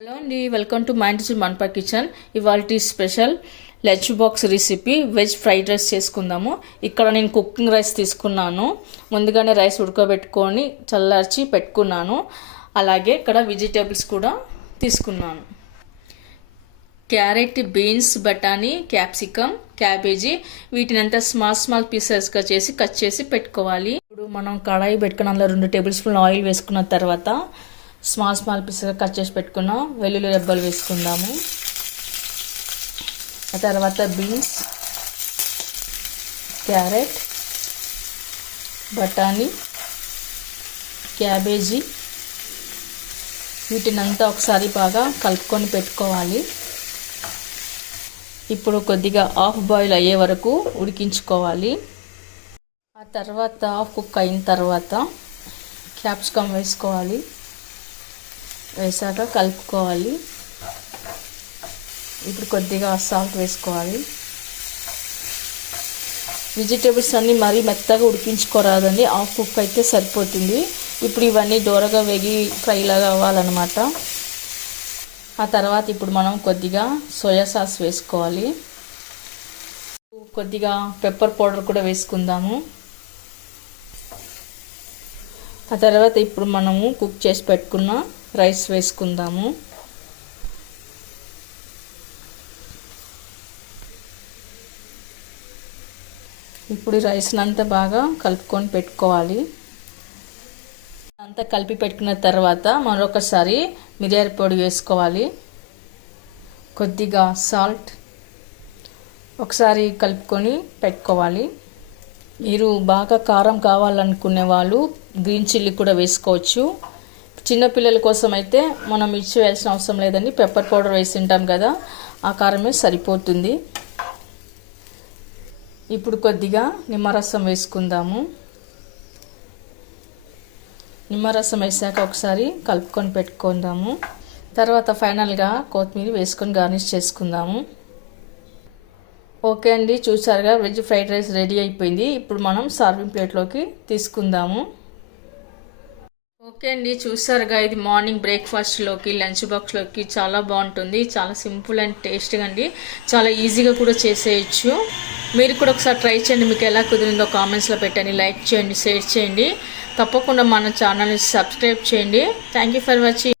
Hello అండి, welcome to minds Monpa kitchen. ఇవాల్టి special lunch box recipe veg fried rice చేసుకుందాము. ఇక్కడ నేను కుకింగ్ రైస్ తీసుకున్నాను. ముందుగానే రైస్ ఉడకబెట్టుకొని చల్లార్చి పెట్టుకున్నాను. అలాగే ఇక్కడ వెజిటేబుల్స్ కూడా తీసుకున్నాను. క్యారెట్, బీన్స్, బఠానీ, క్యాప్సికమ్, క్యాబేజీ వీటినంతా స్మాల్ పీసెస్గా చేసి కట్ చేసి పెట్టుకోవాలి. ఇప్పుడు మనం కడాయి పెట్టుకుని అందులో 2 టేబుల్ స్పూన్లు ఆయిల్ వేసుకున్న తర్వాత స్మాల్ పీసెస్గా కట్ చేసి పెట్టుకున్నాం వెల్లుల్లి రెబ్బలు వేసుకుందాము. ఆ తర్వాత బీన్స్, క్యారెట్, బఠానీ, క్యాబేజీ వీటినంతా ఒకసారి బాగా కలుపుకొని పెట్టుకోవాలి. ఇప్పుడు కొద్దిగా హాఫ్ బాయిల్ అయ్యే వరకు ఉడికించుకోవాలి. ఆ తర్వాత హాఫ్ కుక్ అయిన తర్వాత క్యాప్సికమ్ వేసుకోవాలి. వేసాక కలుపుకోవాలి. ఇప్పుడు కొద్దిగా సాల్ట్ వేసుకోవాలి. వెజిటేబుల్స్ అన్నీ మరీ మెత్తగా ఉడికించుకోరాదండి, హాఫ్ కుక్ అయితే సరిపోతుంది. ఇప్పుడు ఇవన్నీ దూరగా వేగి ఫ్రైలాగా అవ్వాలన్నమాట. ఆ తర్వాత ఇప్పుడు మనం కొద్దిగా సోయా సాస్ వేసుకోవాలి. కొద్దిగా పెప్పర్ పౌడర్ కూడా వేసుకుందాము. ఆ తర్వాత ఇప్పుడు మనము కుక్ చేసి పెట్టుకున్న రైస్ వేసుకుందాము. ఇప్పుడు రైస్ని అంతా బాగా కలుపుకొని పెట్టుకోవాలి. అంతా కలిపి పెట్టుకున్న తర్వాత మరొకసారి మిరియాల పొడి వేసుకోవాలి. కొద్దిగా సాల్ట్ ఒకసారి కలుపుకొని పెట్టుకోవాలి. మీరు బాగా కారం కావాలనుకునే వాళ్ళు గ్రీన్ చిల్లీ కూడా వేసుకోవచ్చు. చిన్నపిల్లల కోసం అయితే మనం మిర్చి వేయాల్సిన అవసరం లేదండి, పెప్పర్ పౌడర్ వేసి ఉంటాం కదా, ఆ కారమే సరిపోతుంది. ఇప్పుడు కొద్దిగా నిమ్మరసం వేసుకుందాము. నిమ్మరసం వేసాక ఒకసారి కలుపుకొని పెట్టుకుందాము. తర్వాత ఫైనల్గా కొత్తిమీర వేసుకొని గార్నిష్ చేసుకుందాము. ఓకే అండి, చూసారుగా వెజ్ ఫ్రైడ్ రైస్ రెడీ అయిపోయింది. ఇప్పుడు మనం సర్వింగ్ ప్లేట్లోకి తీసుకుందాము. ఓకే అండి, చూసారుగా ఇది మార్నింగ్ బ్రేక్ఫాస్ట్లోకి లంచ్ బాక్స్లోకి చాలా బాగుంటుంది. చాలా సింపుల్ అండ్ టేస్ట్గా అండి, చాలా ఈజీగా కూడా చేసేయచ్చు. మీరు కూడా ఒకసారి ట్రై చేయండి. మీకు ఎలా కుదిరిందో కామెంట్స్లో పెట్టండి, లైక్ చేయండి, షేర్ చేయండి. తప్పకుండా మన ఛానల్ని సబ్స్క్రైబ్ చేయండి. Thank you for watching.